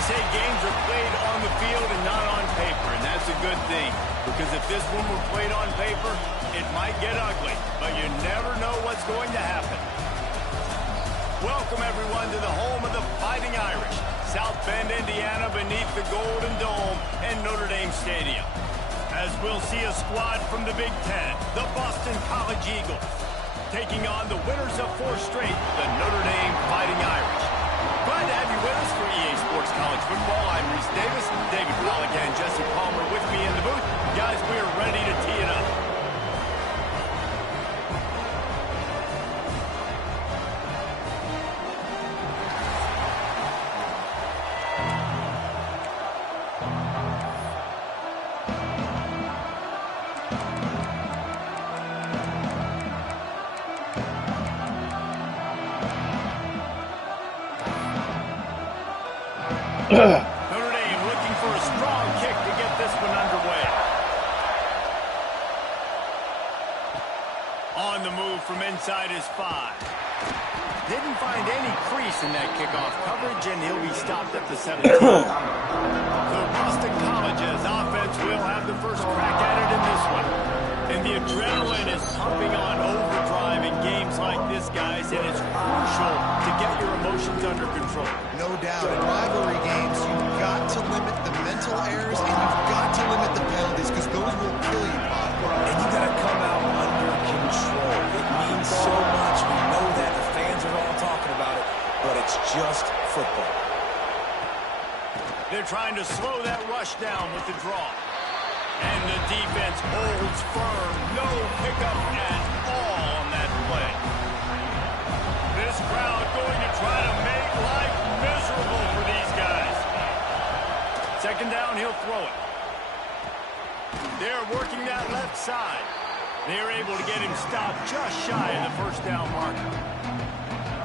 They say games are played on the field and not on paper, and that's a good thing. Because if this one were played on paper, it might get ugly, but you never know what's going to happen. Welcome, everyone, to the home of the Fighting Irish, South Bend, Indiana, beneath the Golden Dome and Notre Dame Stadium. As we'll see a squad from the Big Ten, the Boston College Eagles, taking on the winners of 4 straight, the Notre Dame Fighting Irish. Glad to have you with us for EA Sports College Football. I'm Reese Davis, David Pollack and Jesse Palmer with me in the booth. Guys, we are ready to tee it up. Notre Dame looking for a strong kick to get this one underway. On the move from inside his 5. Didn't find any crease in that kickoff coverage, and he'll be stopped at the 17. So Boston College's offense will have the first crack at it in this one. And the adrenaline is pumping on overdrive in games like this, guys, and it's crucial to get your emotions under control. No doubt. In rivalry games, you've got to limit the mental errors and you've got to limit the penalties because those will kill you, Bob. And you got to come out under control. It means so much. We know that. The fans are all talking about it, but it's just football. They're trying to slow that rush down with the draw. And the defense holds firm. No pickup at all on that play. This crowd going to try to make life miserable for these guys. Second down, he'll throw it. They're working that left side. They're able to get him stopped just shy of the first down marker.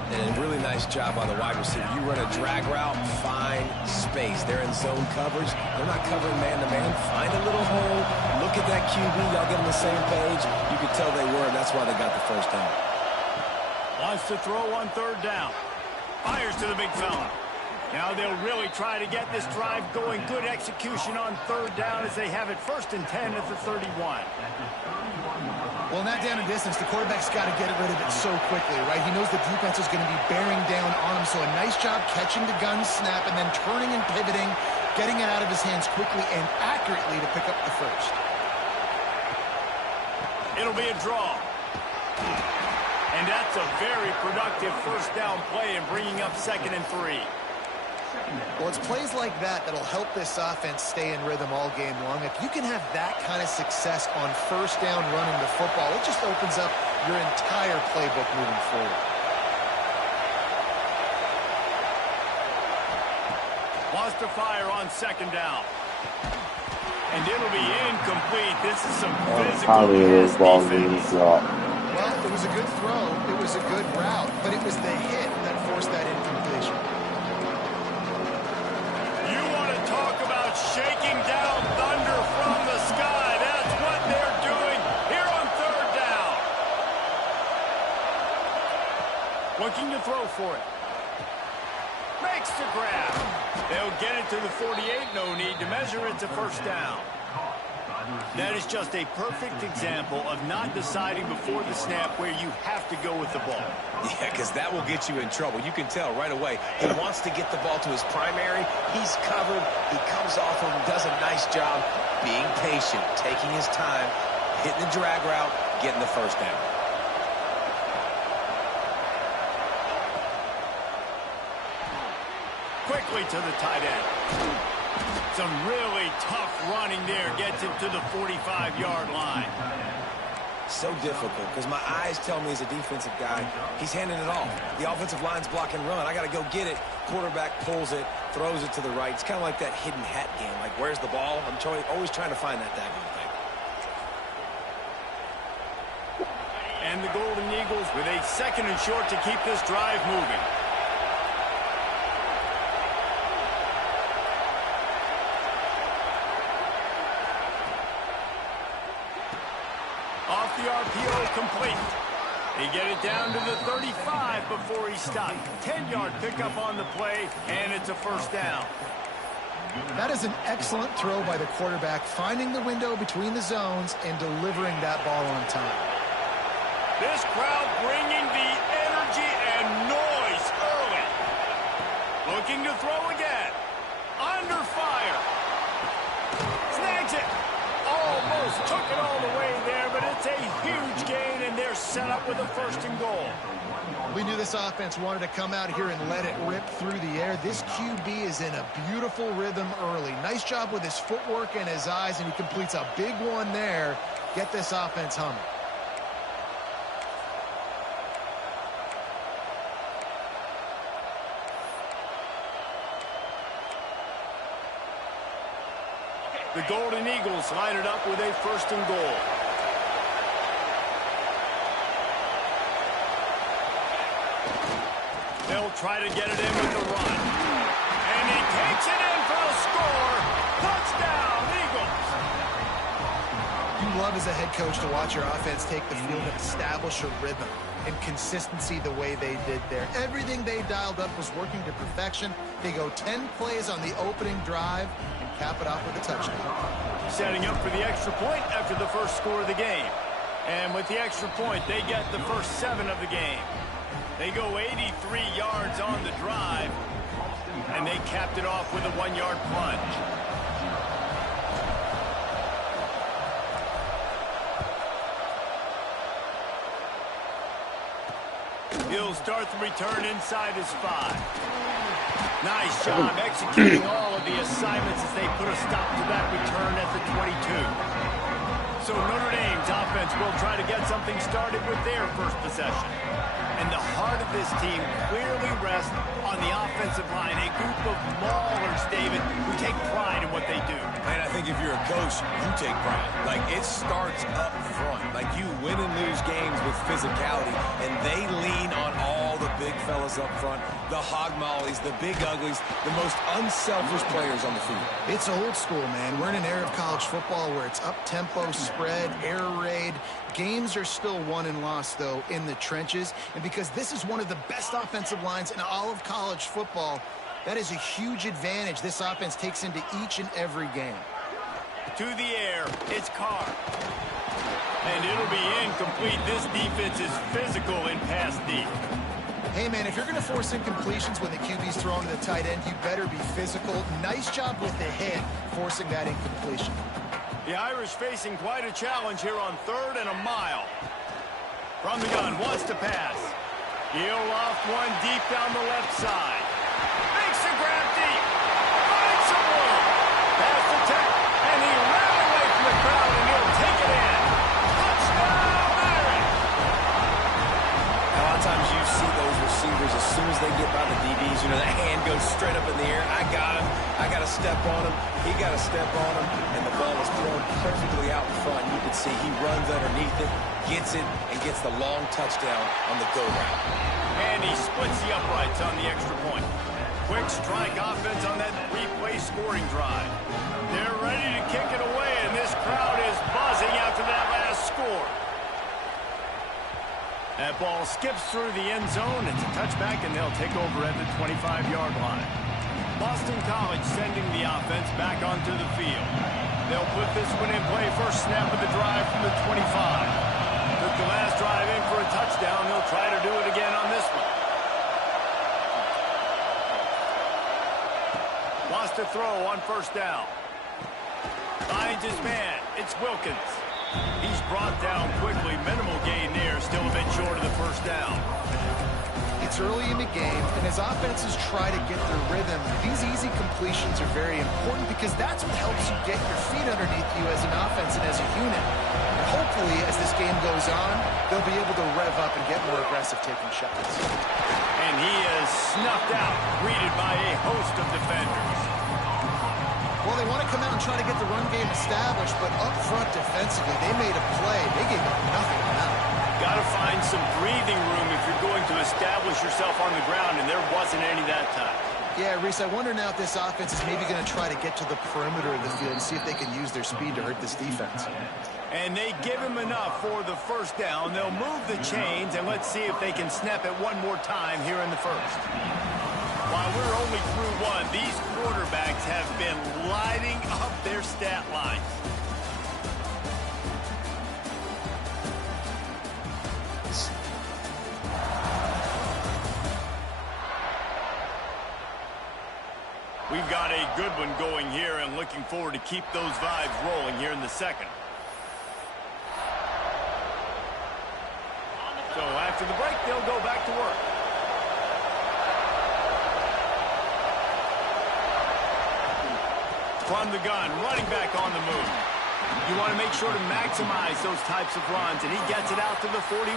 And a really nice job on the wide receiver. You run a drag route, find space. They're in zone coverage. They're not covering man-to-man. Find a little hole. Look at that QB. Y'all get on the same page. You could tell they were, and that's why they got the first down. Wants to throw on 3rd down. Fires to the big fella. Now they'll really try to get this drive going. Good execution on 3rd down as they have it 1st and 10 at the 31. Well, in that down and distance, the quarterback's got to get rid of it so quickly, right? He knows the defense is going to be bearing down on him, so a nice job catching the gun snap and then turning and pivoting, getting it out of his hands quickly and accurately to pick up the first. It'll be a draw. And that's a very productive first down play and bringing up 2nd and 3. Well, it's plays like that that'll help this offense stay in rhythm all game long. If you can have that kind of success on 1st down running the football, it just opens up your entire playbook moving forward. Wants to fire on 2nd down. And it'll be incomplete. This is some physical defense. Well, it was a good throw. It was a good route, but it was the hit that forced that incompletion. Shaking down thunder from the sky. That's what they're doing here on 3rd down. Looking to throw for it. Makes the grab. They'll get it to the 48. No need to measure. It's a 1st down. That is just a perfect example of not deciding before the snap where you have to go with the ball. Yeah, because that will get you in trouble. You can tell right away. He wants to get the ball to his primary. He's covered. He comes off him, does a nice job being patient, taking his time, hitting the drag route, getting the 1st down. Quickly to the tight end. Some really tough running there. Gets him to the 45-yard line. So difficult because my eyes tell me as a defensive guy, he's handing it off. The offensive line's block and run. I got to go get it. Quarterback pulls it, throws it to the right. It's kind of like that hidden hat game. Like, where's the ball? I'm always trying to find that daggone thing. And the Golden Eagles with a 2nd and short to keep this drive moving. Off the RPO, complete. They get it down to the 35 before he stopped. 10-yard pickup on the play, and it's a first down. That is an excellent throw by the quarterback, finding the window between the zones and delivering that ball on time. This crowd bringing the energy and noise early. Looking to throw again. Under fire. Snags it. Almost took it all the way there, but it's a huge gain, and they're set up with a first and goal. We knew this offense wanted to come out here and let it rip through the air. This QB is in a beautiful rhythm early. Nice job with his footwork and his eyes, and he completes a big one there. Get this offense humming. The Golden Eagles line it up with a first and goal. They'll try to get it in with the run. And he takes it in for the score. Touchdown, Eagles. You love as a head coach to watch your offense take the field and establish a rhythm and consistency the way they did there. Everything they dialed up was working to perfection. They go 10 plays on the opening drive and cap it off with a touchdown. Setting up for the extra point after the first score of the game. And with the extra point, they get the first 7 of the game. They go 83 yards on the drive, and they capped it off with a 1-yard plunge. He'll start the return inside his 5. Nice job executing all of the assignments as they put a stop to that return at the 22. So Notre Dame's offense will try to get something started with their first possession. And the heart of this team clearly rests on the offensive line, a group of maulers, David, who take pride in what they do. Man, I think if you're a coach, you take pride. Like, it starts up front. Like, you win and lose games with physicality, and they lean on all the big fellas up front, the hog mollies, the big uglies, the most unselfish players on the field. It's old school, man. We're in an era of college football where it's up-tempo, spread, air raid. Games are still won and lost, though, in the trenches. And because this is one of the best offensive lines in all of college football, that is a huge advantage this offense takes into each and every game. To the air, it's Carr. And it'll be incomplete. This defense is physical in pass deep. Hey, man, if you're going to force incompletions when the QB's throwing to the tight end, you better be physical. Nice job with the hit, forcing that incompletion. The Irish facing quite a challenge here on 3rd and a mile. From the gun, wants to pass. He'll loft one deep down the left side. Makes the grab deep. Finds some room. Pass the tech, and he ran away from the crowd, and he'll take it in. Touchdown, Irish! A lot of times you see those receivers, as soon as they get by the DBs, you know, that hand goes straight up in the air. I got him. I got to step on him. He got to step on him. And the ball is thrown perfectly out in front. You can see he runs underneath it, gets it, and gets the long touchdown on the go route. And he splits the uprights on the extra point. Quick strike offense on that 3-play scoring drive. They're ready to kick it away, and this crowd is buzzing after that last score. That ball skips through the end zone. It's a touchback, and they'll take over at the 25-yard line. Boston College sending the offense back onto the field. They'll put this one in play. First snap of the drive from the 25. Took the last drive in for a touchdown. They'll try to do it again on this one. Wants to throw on first down. Finds his man. It's Wilkins. He's brought down quickly. Minimal gain there. Still a bit short of the first down. It's early in the game, and as offenses try to get their rhythm, these easy completions are very important because that's what helps you get your feet underneath you as an offense and as a unit. And hopefully, as this game goes on, they'll be able to rev up and get more aggressive taking shots. And he is snuffed out, greeted by a host of defenders. Well, they want to come out and try to get the run game established, but up front defensively, they made a play. They gave up nothing on that. Got to find some breathing room if you're going to establish yourself on the ground, and there wasn't any that time. Yeah, Reese, I wonder now if this offense is maybe going to try to get to the perimeter of the field and see if they can use their speed to hurt this defense. And they give him enough for the first down. They'll move the chains, and let's see if they can snap it one more time here in the first. While we're only through one, these quarterbacks have been lighting up their stat lines. We've got a good one going here and looking forward to keep those vibes rolling here in the second. So after the break, they'll go back to work. From the gun, running back on the move. You want to make sure to maximize those types of runs, and he gets it out to the 41.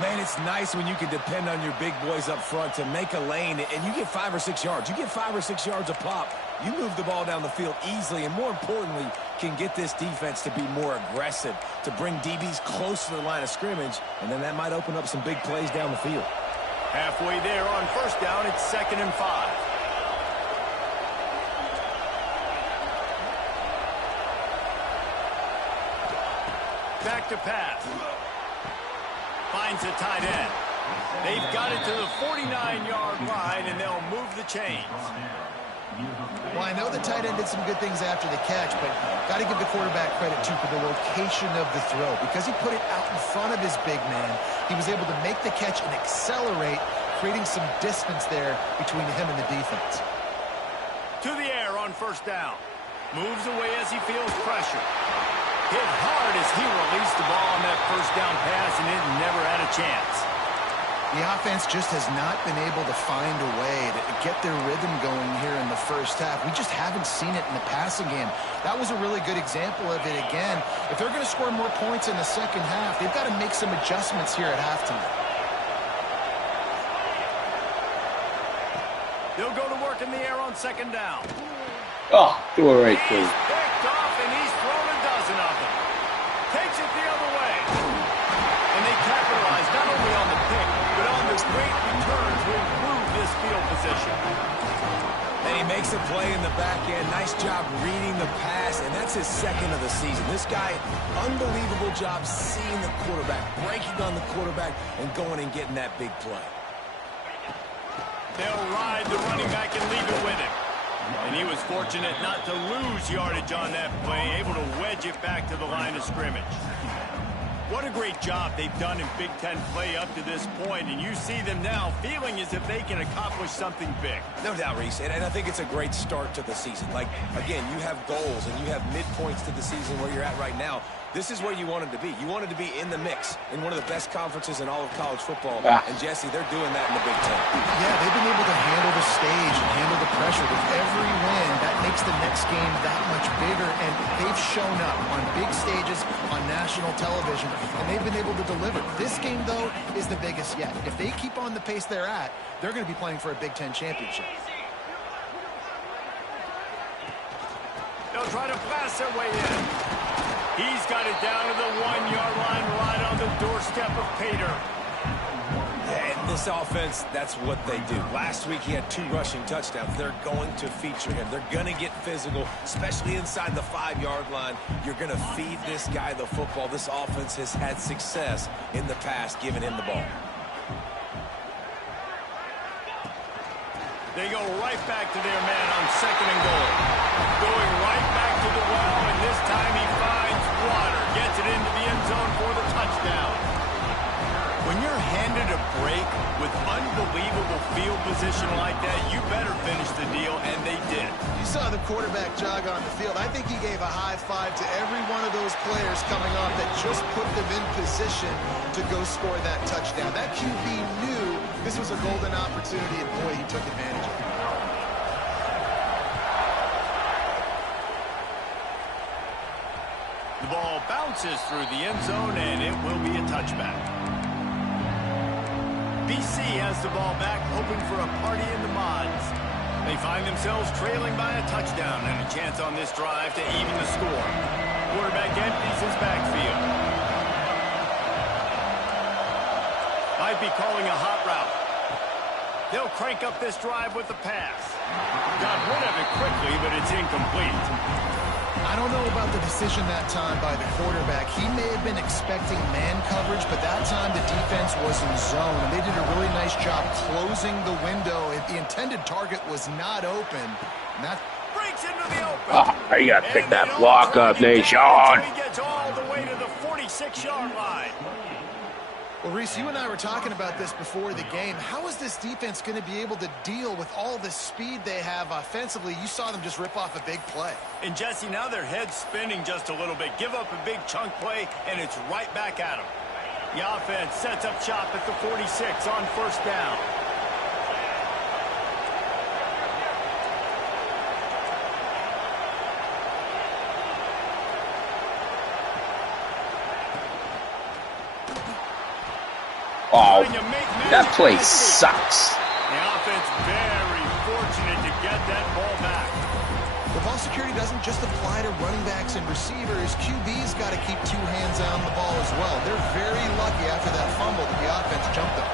Man, it's nice when you can depend on your big boys up front to make a lane, and you get 5 or 6 yards. You get 5 or 6 yards a pop. You move the ball down the field easily, and more importantly, can get this defense to be more aggressive, to bring DBs close to the line of scrimmage, and then that might open up some big plays down the field. Halfway there on first down, it's 2nd and 5. Back to pass. Finds a tight end. They've got it to the 49-yard line, and they'll move the chains. Well, I know the tight end did some good things after the catch, but got to give the quarterback credit, too, for the location of the throw. Because he put it out in front of his big man, he was able to make the catch and accelerate, creating some distance there between him and the defense. To the air on first down. Moves away as he feels pressure. Hit hard as he released the ball on that first down pass, and it never had a chance. The offense just has not been able to find a way to get their rhythm going here in the first half. We just haven't seen it in the passing game. That was a really good example of it again. If they're going to score more points in the second half, they've got to make some adjustments here at halftime. They'll go to work in the air on second down. Oh, threw it right through. He's picked off, and he's thrown a dozen of them. Takes it the other way. And they capitalize not only on the pick, but on the great return to improve this field position. And he makes a play in the back end. Nice job reading the pass, and that's his second of the season. This guy, unbelievable job seeing the quarterback, breaking on the quarterback, and going and getting that big play. They'll ride the running back and leave it with him. And he was fortunate not to lose yardage on that play, able to wedge it back to the line of scrimmage. What a great job they've done in Big Ten play up to this point, and you see them now feeling as if they can accomplish something big. No doubt, Reese, and I think it's a great start to the season. Like, again, you have goals and you have midpoints to the season where you're at right now. This is where you wanted to be. You wanted to be in the mix in one of the best conferences in all of college football. And, Jesse, they're doing that in the Big Ten. Yeah, they've been able to handle the stage and handle the pressure. With every win, that makes the next game that much bigger. And they've shown up on big stages, on national television, and they've been able to deliver. This game, though, is the biggest yet. If they keep on the pace they're at, they're going to be playing for a Big Ten championship. They'll try to blast their way in. He's got it down to the 1-yard line, right on the doorstep of Pater. And this offense, that's what they do. Last week he had 2 rushing touchdowns. They're going to feature him. They're going to get physical, especially inside the 5-yard line. You're going to feed this guy the football. This offense has had success in the past giving him the ball. They go right back to their man on 2nd and goal. Going right back to the well, and this time he finds water. Gets it into the end zone for the touchdown. When you're handed a break with unbelievable field position like that, you better finish the deal, and they did. You saw the quarterback jog on the field. I think he gave a high five to every one of those players coming off that just put them in position to go score that touchdown. That QB knew this was a golden opportunity, and boy, he took advantage of it. The ball bounces through the end zone, and it will be a touchback. BC has the ball back, hoping for a party in the mods. They find themselves trailing by a touchdown and a chance on this drive to even the score. Quarterback empties his backfield. Might be calling a hot route. They'll crank up this drive with the pass. Got rid of it quickly, but it's incomplete. I don't know about the decision that time by the quarterback. He may have been expecting man coverage, but that time the defense was in zone, and they did a really nice job closing the window. The intended target was not open. And that breaks into the open. Oh, you got to pick that block up, Nation. He gets all the way to the 46-yard line. Well, Reese, you and I were talking about this before the game. How is this defense going to be able to deal with all the speed they have offensively? You saw them just rip off a big play. And, Jesse, now their head's spinning just a little bit. Give up a big chunk play, and it's right back at them. The offense sets up shop at the 46 on first down. Oh, that play sucks. The offense very fortunate to get that ball back. The ball security doesn't just apply to running backs and receivers. QB's got to keep two hands on the ball as well. They're very lucky after that fumble that the offense jumped them.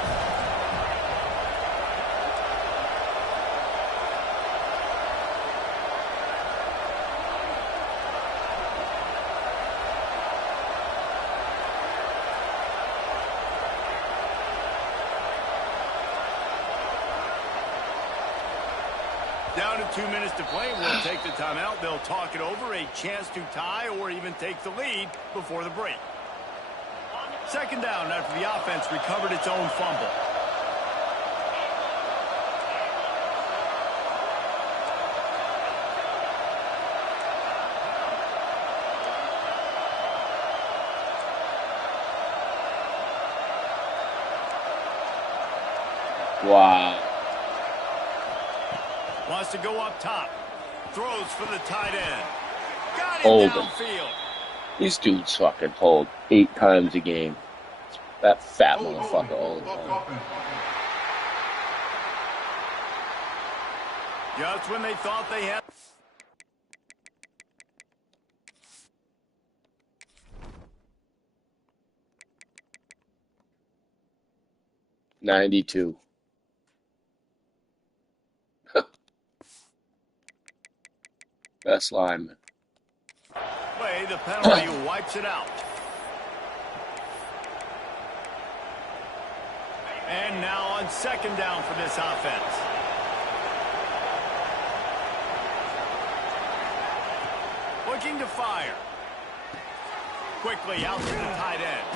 Down to 2 minutes to play. We'll take the timeout. They'll talk it over. A chance to tie or even take the lead before the break. Second down after the offense recovered its own fumble. Wow. Wants to go up top. Throws for the tight end. Got him Hold him. downfield. These dudes fucking hold 8 times a game. That fat motherfucker all the time. Just when they thought they had... $92. Best lineman. Play, the penalty wipes it out. And now on second down for this offense. Looking to fire. Quickly out to the tight end.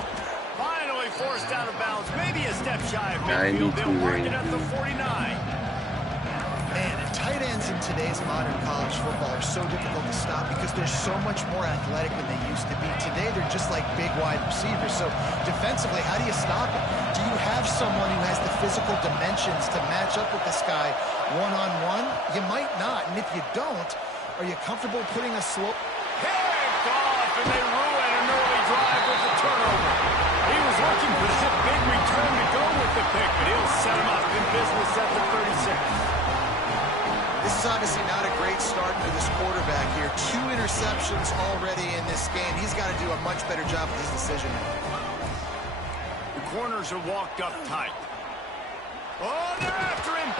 Finally forced out of bounds. Maybe a step shy of midfield. They'll mark it at the 49. Man, and tight ends in today's modern college football are so difficult to stop because they're so much more athletic than they used to be. Today, they're just like big wide receivers. So defensively, how do you stop them? Do you have someone who has the physical dimensions to match up with this guy one-on-one? You might not. And if you don't, are you comfortable putting a slow... Picked off, and they ruin an early drive with the turnover. He was looking for that big return to go with the pick, but he'll set him up in business at the 36. This is obviously not a great start for this quarterback here. 2 interceptions already in this game. He's got to do a much better job with his decision. The corners are walked up tight. Oh, they're after him.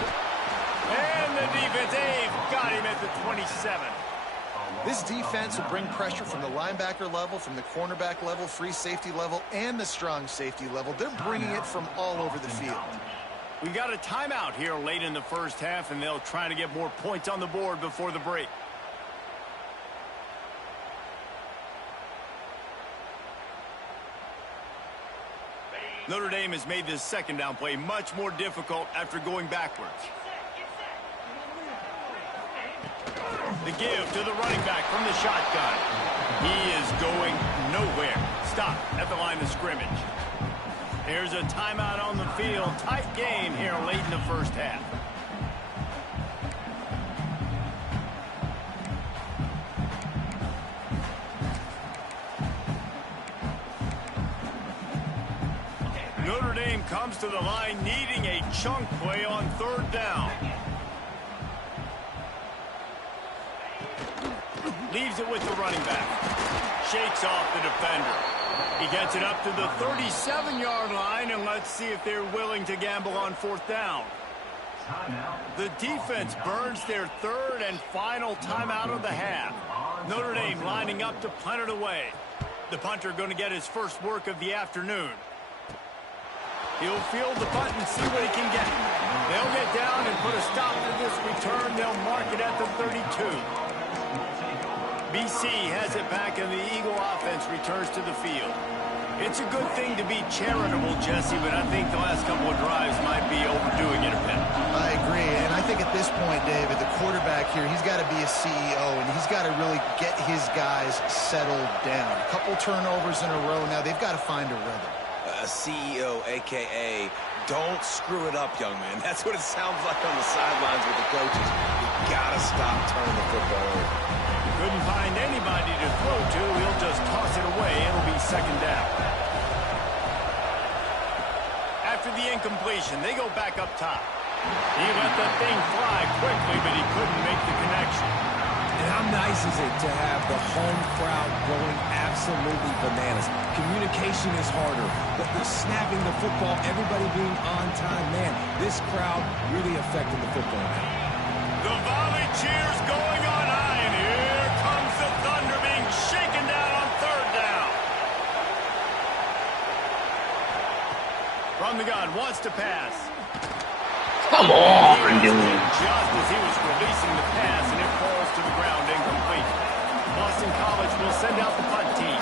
And the defense, they've got him at the 27. This defense will bring pressure from the linebacker level, from the cornerback level, free safety level, and the strong safety level. They're bringing it from all over the field. We got a timeout here late in the first half, and they'll try to get more points on the board before the break. Notre Dame has made this second down play much more difficult after going backwards. The give to the running back from the shotgun. He is going nowhere. Stop at the line of scrimmage. There's a timeout on the field. Tight game here late in the first half. Notre Dame comes to the line needing a chunk play on third down. Leaves it with the running back. Shakes off the defender. He gets it up to the 37-yard line, and let's see if they're willing to gamble on fourth down. The defense burns their third and final timeout of the half. Notre Dame lining up to punt it away. The punter going to get his first work of the afternoon. He'll field the punt and see what he can get. They'll get down and put a stop to this return. They'll mark it at the 32. BC has it back, and the Eagle offense returns to the field. It's a good thing to be charitable, Jesse, but I think the last couple of drives might be overdoing it a bit. I agree, and I think at this point, David, the quarterback here, he's got to be a CEO, and he's got to really get his guys settled down. A couple turnovers in a row now. They've got to find a rhythm. A CEO, a.k.a. don't screw it up, young man. That's what it sounds like on the sidelines with the coaches. You got to stop turning the football over. Couldn't find anybody to throw to. He'll just toss it away. It'll be second down. After the incompletion, they go back up top. He let the thing fly quickly, but he couldn't make the connection. And how nice is it to have the home crowd going absolutely bananas? Communication is harder, but the snapping the football, everybody being on time, man, this crowd really affecting the football now. The volley cheers going on high, and here comes the Thunder being shaken down on third down. From the gun, wants to pass. Come on, dude. Just as he was releasing the pass, and it falls to the ground incomplete. Boston College will send out the punt team.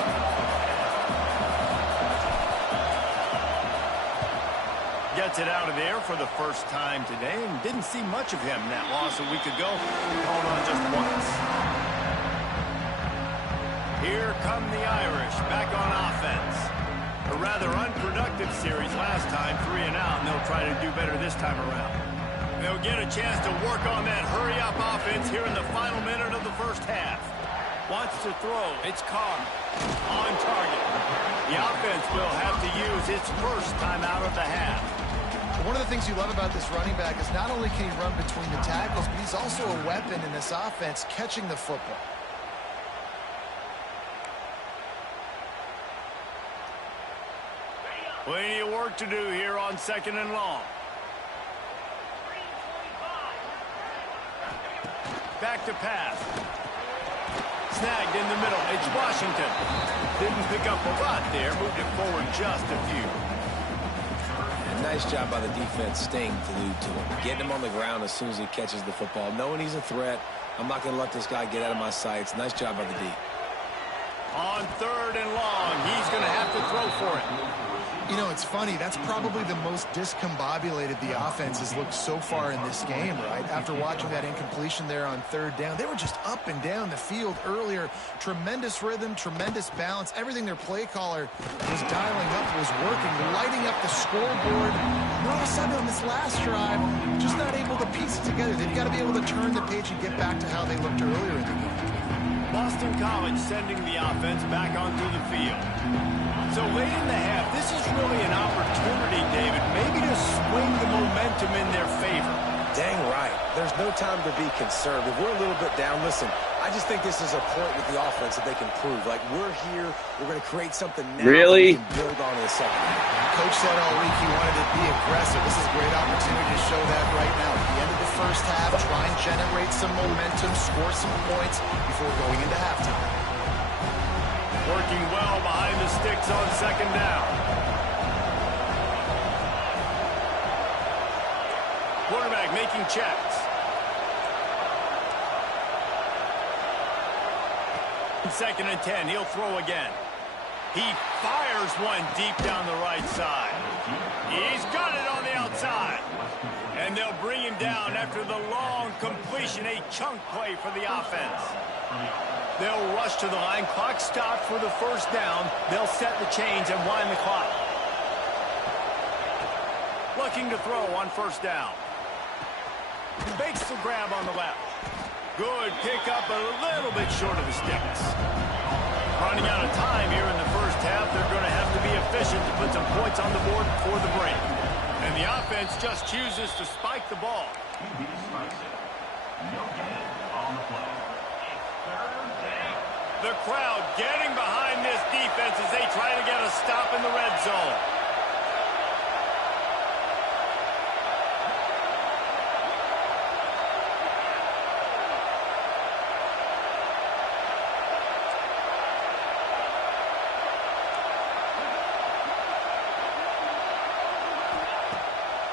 Gets it out of there for the first time today, and didn't see much of him in that loss a week ago. Called on just once. Here come the Irish, back on offense. A rather unproductive series last time, 3 and out, and they'll try to do better this time around. They'll get a chance to work on that hurry-up offense here in the final minute of the first half. Wants to throw. It's Carr. On target. The offense will have to use its first time out of the half. One of the things you love about this running back is not only can he run between the tackles, but he's also a weapon in this offense, catching the football. Plenty of work to do here on second and long. Back to pass. Snagged in the middle. It's Washington. Didn't pick up a lot there. Moved it forward just a few. And nice job by the defense staying glued to him. Getting him on the ground as soon as he catches the football. Knowing he's a threat. I'm not going to let this guy get out of my sights. Nice job by the D. On third and long, he's going to have to throw for it. You know, it's funny. That's probably the most discombobulated the offense has looked so far in this game, right? After watching that incompletion there on third down, they were just up and down the field earlier. Tremendous rhythm, tremendous balance. Everything their play caller was dialing up was working, lighting up the scoreboard. And all of a sudden on this last drive, just not able to piece it together. They've got to be able to turn the page and get back to how they looked earlier in the game. Boston College sending the offense back onto the field. So late in the half, this is really an opportunity, David, maybe to swing the momentum in their favor. Dang right. There's no time to be conservative. We're a little bit down. Listen, I just think this is a point with the offense that they can prove. Like, we're here. We're going to create something now. Really? We can build on in the second half. Coach said all week he wanted to be aggressive. This is a great opportunity to show that right now. At the end of the first half, try and generate some momentum, score some points before going into halftime. Working well behind the sticks on second down. Quarterback making checks. Second and 10, he'll throw again. He fires one deep down the right side. He's got it on the outside. And they'll bring him down after the long completion, a chunk play for the offense. They'll rush to the line. Clock stopped for the first down. They'll set the chains and wind the clock. Looking to throw on first down. Bakes the grab on the left. Good pick up, a little bit short of the sticks. Running out of time here in the first half. They're going to have to be efficient to put some points on the board before the break. And the offense just chooses to spike the ball. The crowd getting behind this defense as they try to get a stop in the red zone.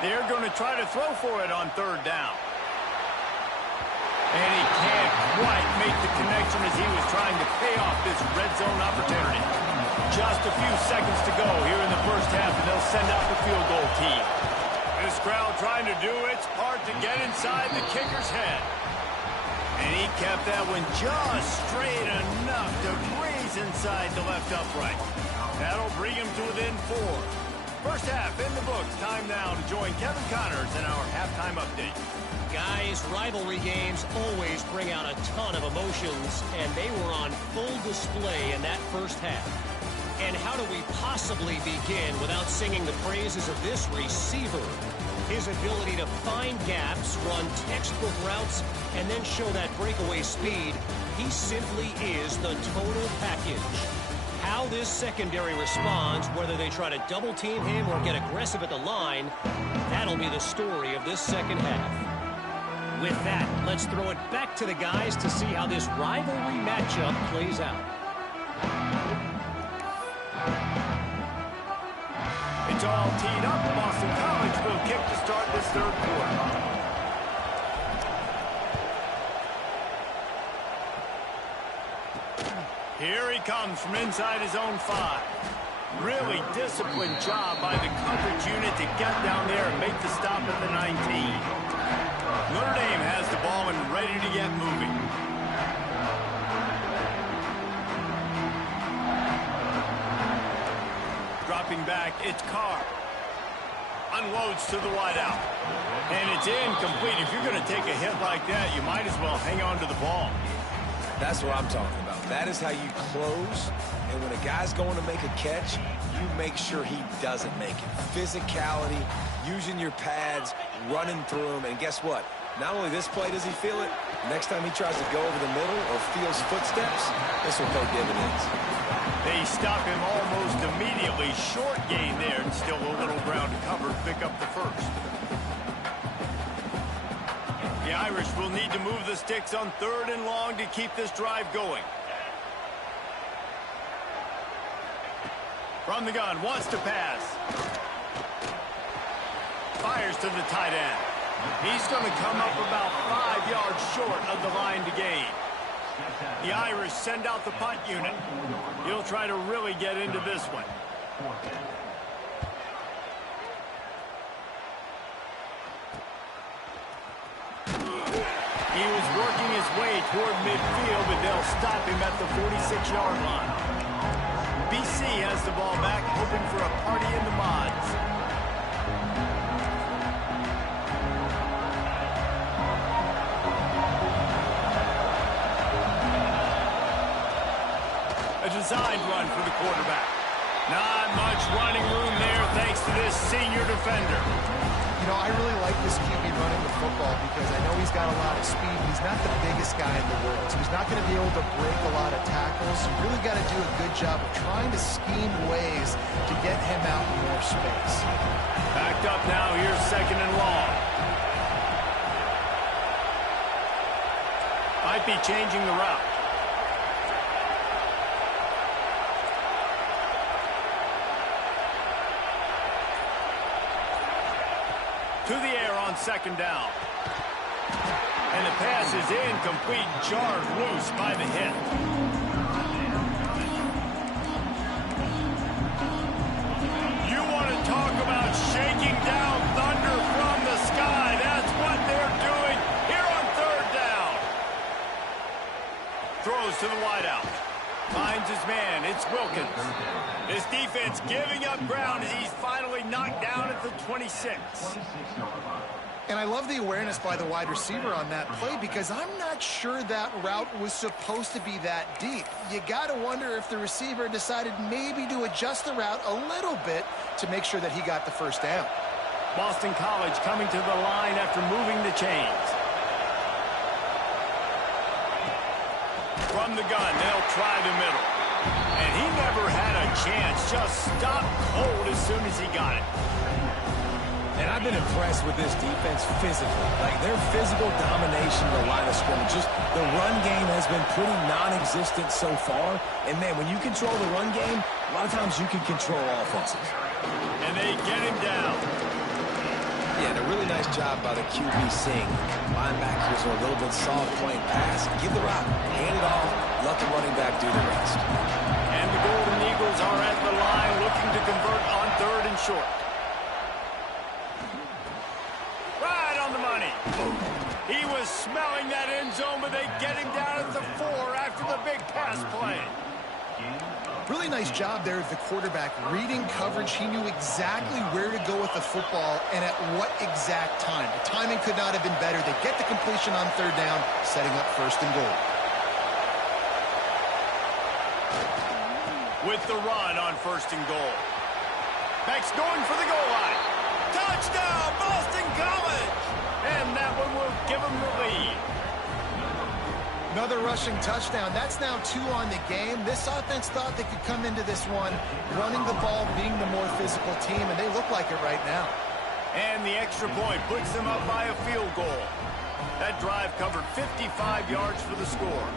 They're going to try to throw for it on third down. And he can't quite make the connection as he was trying to pay off this red zone opportunity. Just a few seconds to go here in the first half, and they'll send out the field goal team. This crowd trying to do its part to get inside the kicker's head. And he kept that one just straight enough to breeze inside the left upright. That'll bring him to within 4. First half in the books. Time now to join Kevin Connors in our halftime update. Guys, rivalry games always bring out a ton of emotions, and they were on full display in that first half. And how do we possibly begin without singing the praises of this receiver? His ability to find gaps, run textbook routes, and then show that breakaway speed. He simply is the total package. How this secondary responds, whether they try to double team him or get aggressive at the line, that'll be the story of this second half. With that, let's throw it back to the guys to see how this rivalry matchup plays out. It's all teed up. Boston College will kick to start this third quarter. Here he comes from inside his own 5. Really disciplined job by the coverage unit to get down there and make the stop at the 19. Notre Dame has the ball and ready to get moving. Dropping back, it's Carr. Unloads to the wideout. And it's incomplete. If you're going to take a hit like that, you might as well hang on to the ball. That's what I'm talking about. That is how you close. And when a guy's going to make a catch, you make sure he doesn't make it. Physicality, using your pads, running through them. And guess what? Not only this play does he feel it, next time he tries to go over the middle or feels footsteps, this will pay dividends. They stop him almost immediately. Short gain there, and still a little ground to cover to pick up the first. The Irish will need to move the sticks on third and long to keep this drive going. From the gun, wants to pass. Fires to the tight end. He's going to come up about 5 yards short of the line to gain. The Irish send out the punt unit. He'll try to really get into this one. He was working his way toward midfield, but they'll stop him at the 46-yard line. BC has the ball back, hoping for a party in the mods. A designed run for the quarterback. Not much running room there thanks to this senior defender. You know, I really like this QB running the football because I know he's got a lot of speed. He's not the biggest guy in the world, so he's not going to be able to break a lot of tackles. You really got to do a good job of trying to scheme ways to get him out in more space. Backed up now. Here's second and long. Might be changing the route. To the air on second down. And the pass is incomplete, jarred loose by the hit. You want to talk about shaking down thunder from the sky. That's what they're doing here on third down. Throws to the wideout. Finds his man. It's Wilkins. This defense giving up ground as he's finally knocked down at the 26. And I love the awareness by the wide receiver on that play because I'm not sure that route was supposed to be that deep. You got to wonder if the receiver decided maybe to adjust the route a little bit to make sure that he got the first down. Boston College coming to the line after moving the chains. From the gun, they'll try the middle. And he never had a chance. Just stopped cold as soon as he got it. And I've been impressed with this defense physically. Like, their physical domination of the line of scrimmage. Just the run game has been pretty non-existent so far. And, man, when you control the run game, a lot of times you can control offenses. And they get him down. Yeah, and a really nice job by the QB seeing. Linebackers are a little bit soft playing pass. Give the rock, hand it off, let the running back do the rest. And the Golden Eagles are at the line looking to convert on 3rd and short. Right on the money. He was smelling that end zone, but they get him down at the 4 after the big pass play. Really nice job there of the quarterback reading coverage. He knew exactly where to go with the football and at what exact time. The timing could not have been better. They get the completion on 3rd down, setting up 1st and goal. With the run on 1st and goal. Beck's going for the goal line. Touchdown, Boston College! And that one will give him the lead. Another rushing touchdown. That's now 2 on the game. This offense thought they could come into this one running the ball, being the more physical team, and they look like it right now. And the extra point puts them up by a field goal. That drive covered 55 yards for the score.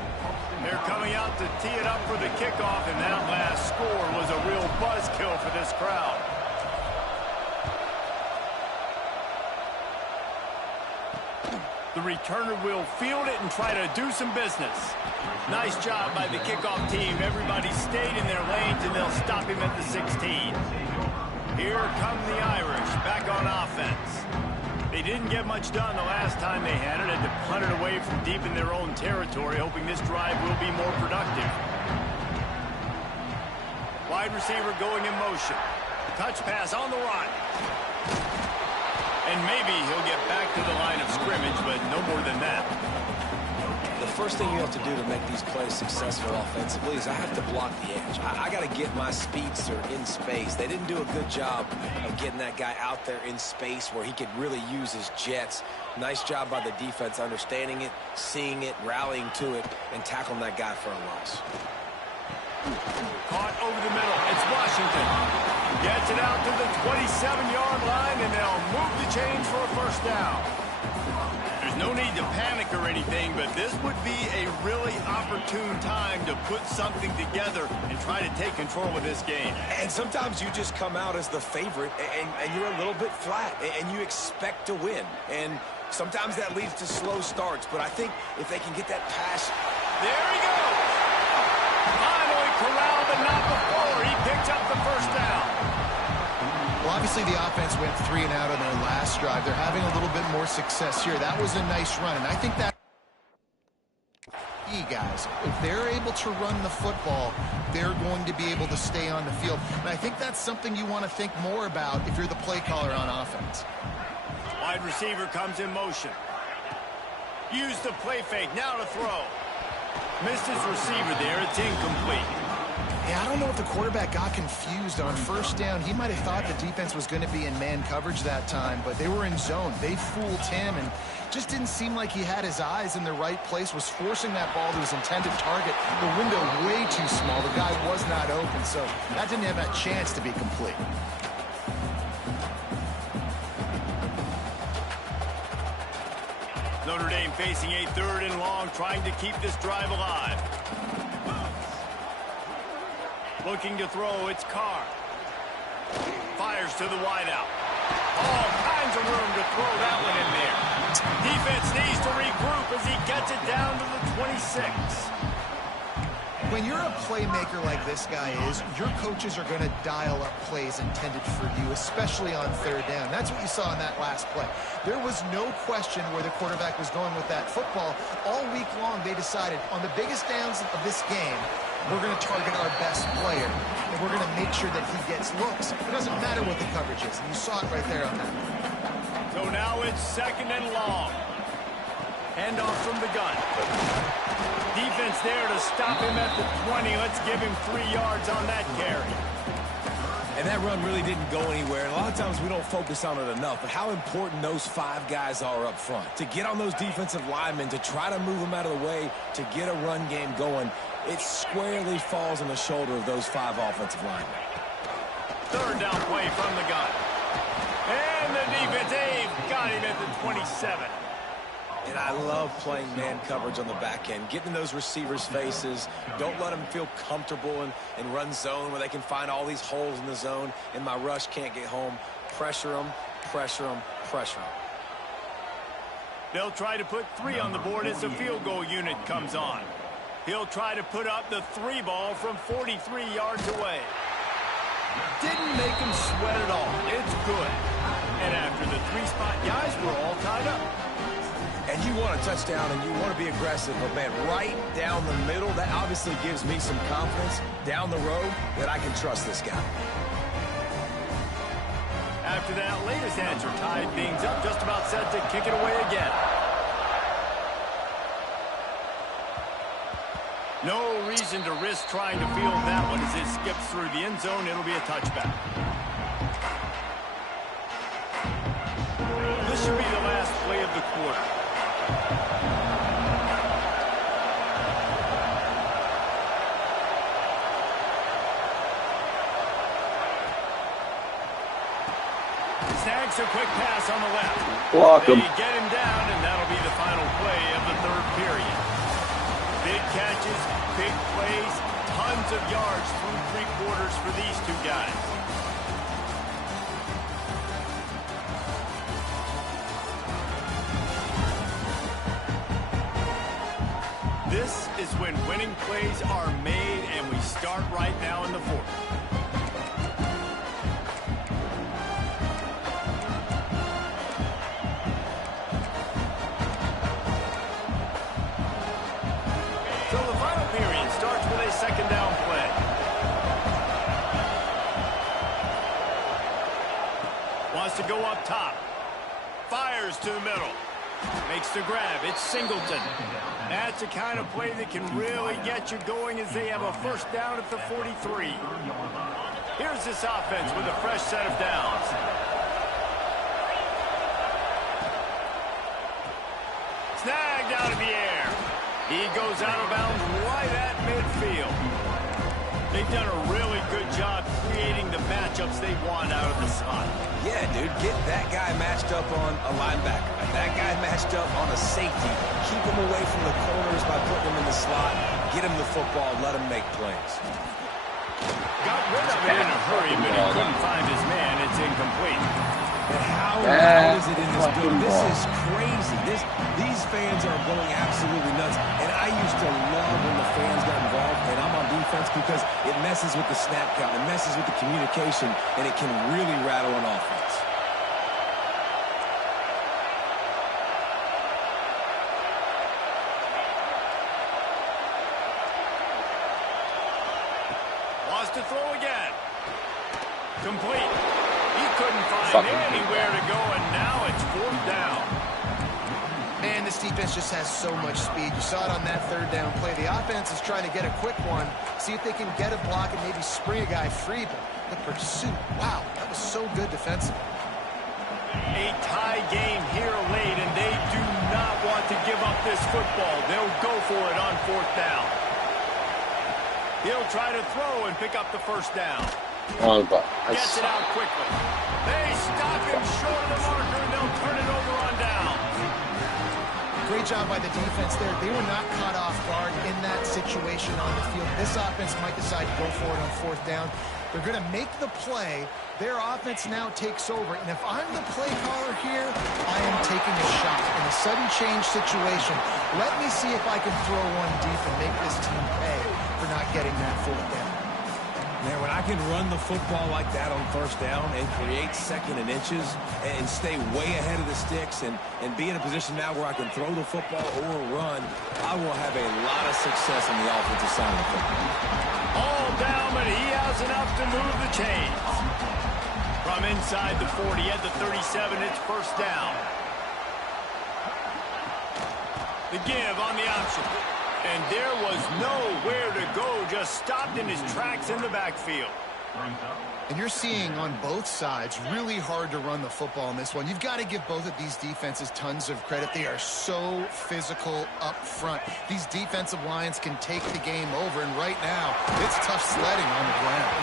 They're coming out to tee it up for the kickoff, and that last score was a real buzzkill for this crowd. The returner will field it and try to do some business. Nice job by the kickoff team. Everybody stayed in their lanes, and they'll stop him at the 16. Here come the Irish back on offense. They didn't get much done the last time they had it. Had to punt it away from deep in their own territory, hoping this drive will be more productive. Wide receiver going in motion. Touch pass on the run. And maybe he'll get back to the line of scrimmage, but no more than that. The first thing you have to do to make these plays successful offensively is I have to block the edge. I got to get my speedster in space. They didn't do a good job of getting that guy out there in space where he could really use his jets. Nice job by the defense understanding it, seeing it, rallying to it, and tackling that guy for a loss. Caught over the middle. It's Washington. Gets it out to the 27-yard line, and they'll move the chains for a 1st down. There's no need to panic or anything, but this would be a really opportune time to put something together and try to take control of this game. And sometimes you just come out as the favorite, and you're a little bit flat, and you expect to win. And sometimes that leads to slow starts, but I think if they can get that pass... There he goes! Finally corralled, but not before. He picks up the 1st down. Well, obviously the offense went 3 and out on their last drive. They're having a little bit more success here. That was a nice run, and I think that guys, if they're able to run the football, they're going to be able to stay on the field. And I think that's something you want to think more about if you're the play caller on offense. Wide receiver comes in motion. Use the play fake, now to throw. Missed his receiver there, it's incomplete. Yeah, I don't know if the quarterback got confused on 1st down. He might have thought the defense was going to be in man coverage that time, but they were in zone. They fooled him and just didn't seem like he had his eyes in the right place, was forcing that ball to his intended target. The window way too small. The guy was not open, so that didn't have that chance to be complete. Notre Dame facing a 3rd and long, trying to keep this drive alive. Looking to throw, it's Carr. Fires to the wideout. All kinds of room to throw that one in there. Defense needs to regroup as he gets it down to the 26. When you're a playmaker like this guy is, your coaches are going to dial up plays intended for you, especially on 3rd down. That's what you saw in that last play. There was no question where the quarterback was going with that football. All week long, they decided on the biggest downs of this game, we're going to target our best player, and we're going to make sure that he gets looks. It doesn't matter what the coverage is, and you saw it right there on that. So now it's 2nd and long. Handoff from the gun. Defense there to stop him at the 20. Let's give him 3 yards on that carry. And that run really didn't go anywhere. And a lot of times we don't focus on it enough, but how important those 5 guys are up front. To get on those defensive linemen, to try to move them out of the way, to get a run game going, it squarely falls on the shoulder of those 5 offensive linemen. 3rd down play from the gun. And the defense, they've got him at the 27. And I love playing man coverage on the back end, getting in those receivers' faces. Don't let them feel comfortable and run zone where they can find all these holes in the zone, and my rush can't get home. Pressure them, pressure them, pressure them. They'll try to put 3 on the board as the field goal unit comes on. He'll try to put up the 3 ball from 43 yards away. Didn't make him sweat at all. It's good. And after the 3-spot guys were all tied up. And you want a touchdown and you want to be aggressive, but man, right down the middle, that obviously gives me some confidence down the road that I can trust this guy. After that latest answer tied things up, just about set to kick it away again. No reason to risk trying to field that one as it skips through the end zone. It'll be a touchback. This should be the last play of the quarter. Snags a quick pass on the left. Block him. They get him down, and that'll be the final play of the 3rd period. Big catches, big plays, tons of yards through 3 quarters for these 2 guys. This is when winning plays are made, and we start right now in the 4th. So the final period starts with a 2nd down play. Wants to go up top. Fires to the middle. Makes the grab. It's Singleton. That's the kind of play that can really get you going as they have a 1st down at the 43. Here's this offense with a fresh set of downs. Snagged out of the air. He goes out of bounds right at midfield. They've done a really good job creating the matchups they want out of the slot. Yeah, dude, get that guy matched up on a linebacker. That guy matched up on a safety. Keep him away from the corners by putting him in the slot. Get him the football. Let him make plays. Got rid of it in a hurry, but he couldn't find his man. It's incomplete. And how loud is it in this building? This is crazy. These fans are going absolutely nuts. And I used to love when the fans got involved, and I'm on defense because it messes with the snap count. It messes with the communication, and it can really rattle an offense. Wants to throw again. Complete. He couldn't find anywhere to go, and now it's 4th down. Man, this defense just has so much speed. You saw it on that 3rd down play. The offense is trying to get a quick one, see if they can get a block and maybe spring a guy free, but the pursuit, wow, that was so good defensively. A tie game here late, and they do not want to give up this football. They'll go for it on 4th down. He'll try to throw and pick up the 1st down. Gets it out quickly. They stop him short of the marker, and they'll turn it over on down. Great job by the defense there. They were not caught off guard in that situation on the field. This offense might decide to go for it on 4th down. They're going to make the play. Their offense now takes over. And if I'm the play caller here, I am taking a shot. In a sudden change situation, let me see if I can throw one deep and make this team pay for not getting that 4th down. Man, when I can run the football like that on 1st down and create 2nd and inches and stay way ahead of the sticks and be in a position now where I can throw the football or run, I will have a lot of success on the offensive side of the football. All down, but he has enough to move the chains. From inside the 40 at the 37, it's 1st down. The give on the option. And there was nowhere to go, just stopped in his tracks in the backfield. And you're seeing on both sides really hard to run the football in this one. You've got to give both of these defenses tons of credit. They are so physical up front. These defensive lines can take the game over, and right now, it's tough sledding on the ground.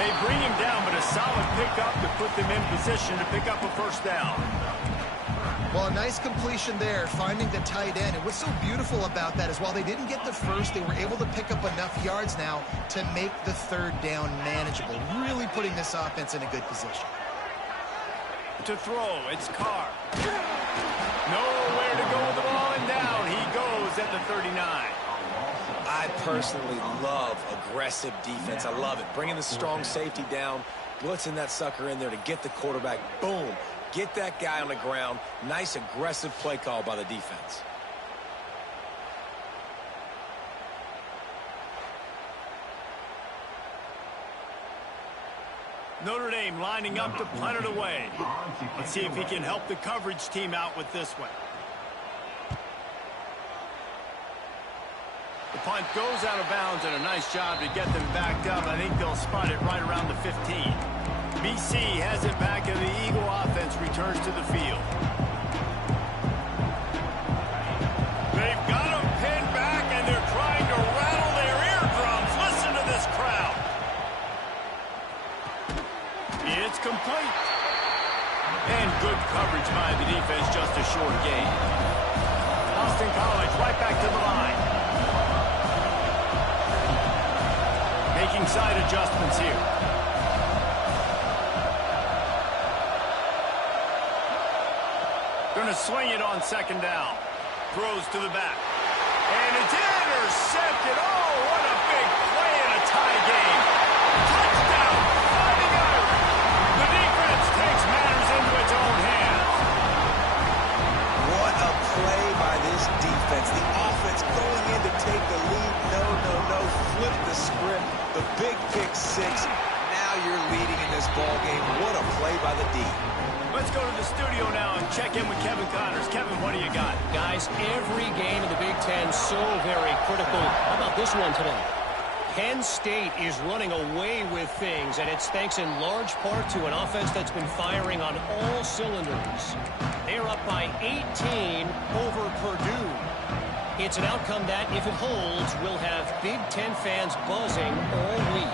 They bring him down, but a solid pickup to put them in position to pick up a 1st down. Well, a nice completion there, finding the tight end. And what's so beautiful about that is while they didn't get the 1st, they were able to pick up enough yards now to make the 3rd down manageable, really putting this offense in a good position. To throw, it's Carr. Nowhere to go with the ball, and down he goes at the 39. I personally love aggressive defense. I love it. Bringing the strong safety down, blitzing that sucker in there to get the quarterback. Boom. Get that guy on the ground. Nice aggressive play call by the defense. Notre Dame lining up to punt it away. Let's see if he can help the coverage team out with this one. The punt goes out of bounds, and a nice job to get them backed up. I think they'll spot it right around the 15. BC has it back, and the Eagle offense returns to the field. They've got them pinned back, and they're trying to rattle their eardrums. Listen to this crowd. It's complete. And good coverage by the defense, just a short gain. Boston College right back to the line. Making side adjustments here. Going to swing it on second down. Throws to the back. And it's intercepted. Oh, what a big play in a tie game. Touchdown, Fighting Irish. The defense takes matters into its own hands. What a play by this defense. The offense going in to take the lead. No. Flip the script. The big pick six. Now you're leading in this ball game. What a play by the D. Let's go to the studio now and check in with Kevin Connors. Kevin, what do you got? Guys, every game in the Big Ten so very critical. How about this one today? Penn State is running away with things, and it's thanks in large part to an offense that's been firing on all cylinders. They're up by 18 over Purdue. It's an outcome that, if it holds, will have Big Ten fans buzzing all week.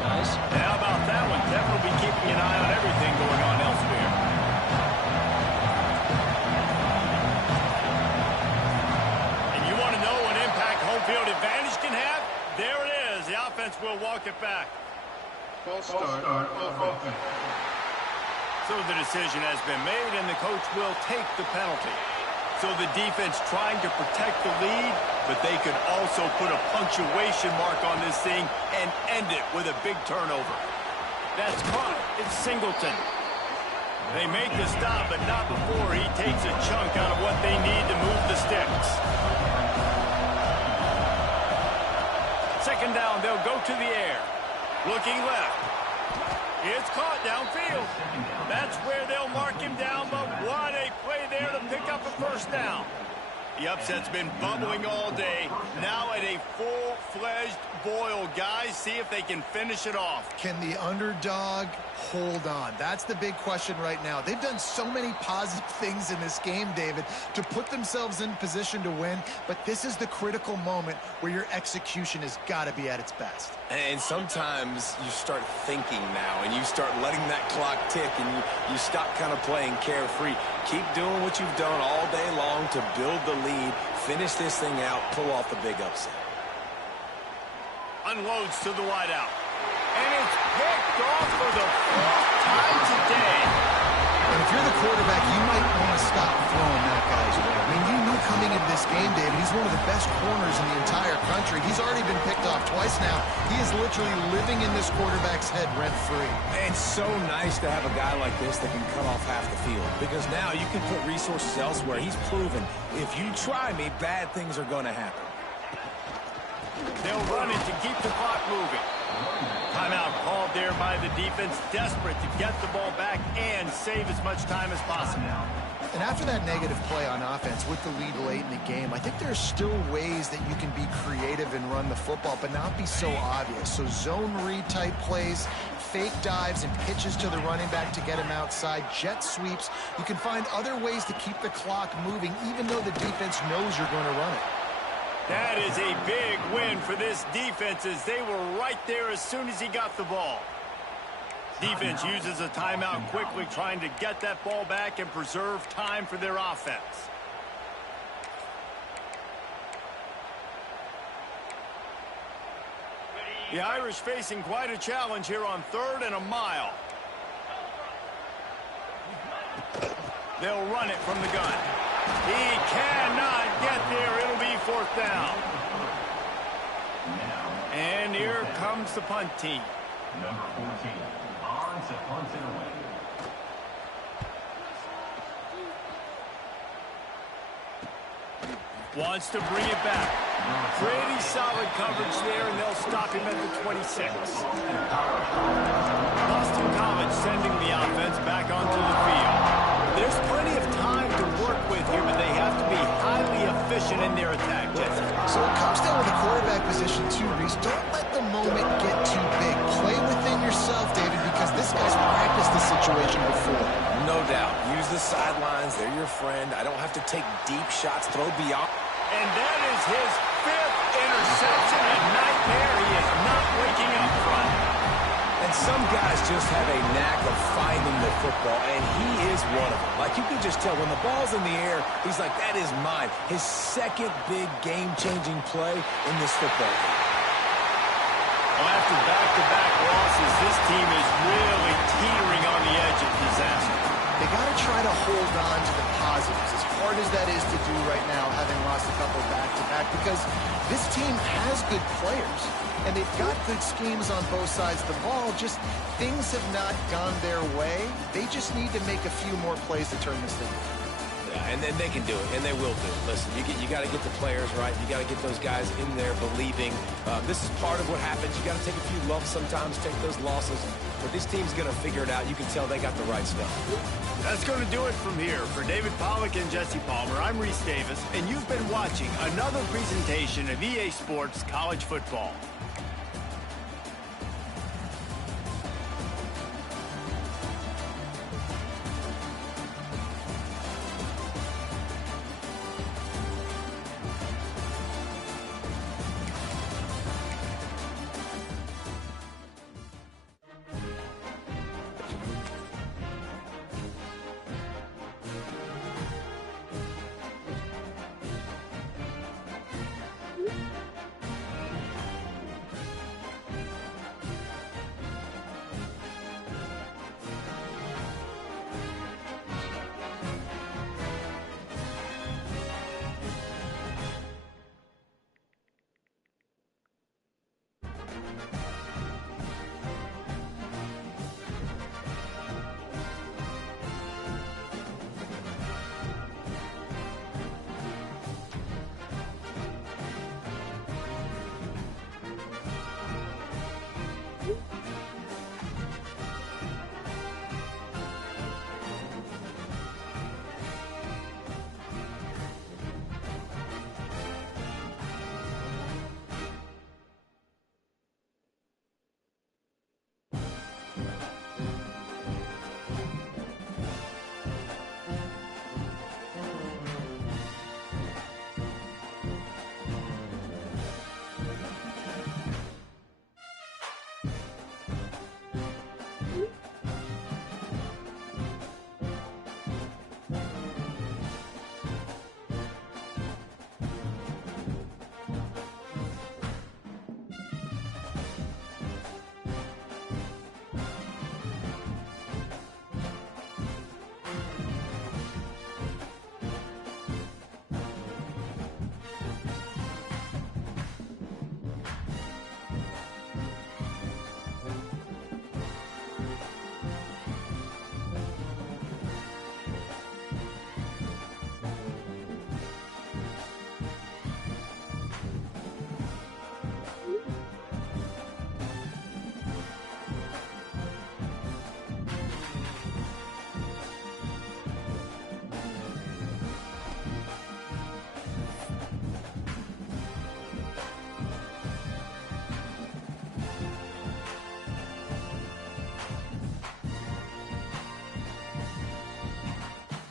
Guys? Yeah, how about that one? Definitely be keeping an eye on everything going on elsewhere. And you want to know what impact home field advantage can have? There it is. The offense will walk it back. False start of offense. So the decision has been made, and the coach will take the penalty. So the defense trying to protect the lead, but they could also put a punctuation mark on this thing and end it with a big turnover. That's caught. It's Singleton. They make the stop, but not before he takes a chunk out of what they need to move the sticks. Second down, they'll go to the air. Looking left. It's caught downfield. That's where they'll mark him down, but what a play there to pick up a first down. The upset's been bubbling all day. Now at a full-fledged boil. Guys, see if they can finish it off. Can the underdog hold on? That's the big question right now. They've done so many positive things in this game, David, to put themselves in position to win, but this is the critical moment where your execution has got to be at its best. And sometimes you start thinking now, and you start letting that clock tick, and you stop kind of playing carefree. Keep doing what you've done all day long to build the lead, finish this thing out, pull off the big upset. Unloads to the wideout. And it's picked off for the fourth time today. And if you're the quarterback, you might want to stop throwing that guy's way. I mean, you knew coming into this game, David, he's one of the best corners in the entire country. He's already been picked off twice now. He is literally living in this quarterback's head rent-free. It's so nice to have a guy like this that can cut off half the field, because now you can put resources elsewhere. He's proven if you try me, bad things are going to happen. They'll run it to keep the clock moving. Timeout called there by the defense, desperate to get the ball back and save as much time as possible. And after that negative play on offense with the lead late in the game, I think there are still ways that you can be creative and run the football, but not be so obvious. So zone read type plays, fake dives and pitches to the running back to get him outside, jet sweeps. You can find other ways to keep the clock moving, even though the defense knows you're going to run it. That is a big win for this defense, as they were right there as soon as he got the ball. Defense uses a timeout quickly, trying to get that ball back and preserve time for their offense. The Irish facing quite a challenge here on 3rd and a mile. They'll run it from the gun. He cannot get there. It'll be 4th down. And here comes the punt team. Number 14, on to punt it away. Wants to bring it back. Pretty solid coverage there, and they'll stop him at the 26. Boston College sending the offense back onto the field. There's plenty of time to work with here, but they have to be highly efficient in their attack, Jesse. So it comes down to the quarterback position too, Reese. Don't let the moment get too big. Play within yourself, David, because this guy's practiced this situation before. No doubt. Use the sidelines. They're your friend. I don't have to take deep shots, throw beyond. And that is his 5th interception. A nightmare. He is not waking up front. And some guys just have a knack of finding the football, and he is one of them. Like, you can just tell when the ball's in the air, he's like, that is mine. His second big game-changing play in this football game. Well, after back-to-back losses, this team is really teetering on the edge of disaster. They got to try to hold on to the positives, as hard as that is to do right now, having lost a couple back-to-back, because this team has good players, and they've got good schemes on both sides of the ball. Just things have not gone their way. They just need to make a few more plays to turn this thing around. Yeah, and then they can do it, and they will do it. Listen, you got to get the players right. You got to get those guys in there believing. This is part of what happens. You got to take a few lumps sometimes, take those losses. But this team's going to figure it out. You can tell they got the right stuff. That's going to do it from here. For David Pollack and Jesse Palmer, I'm Reese Davis, and you've been watching another presentation of EA Sports College Football.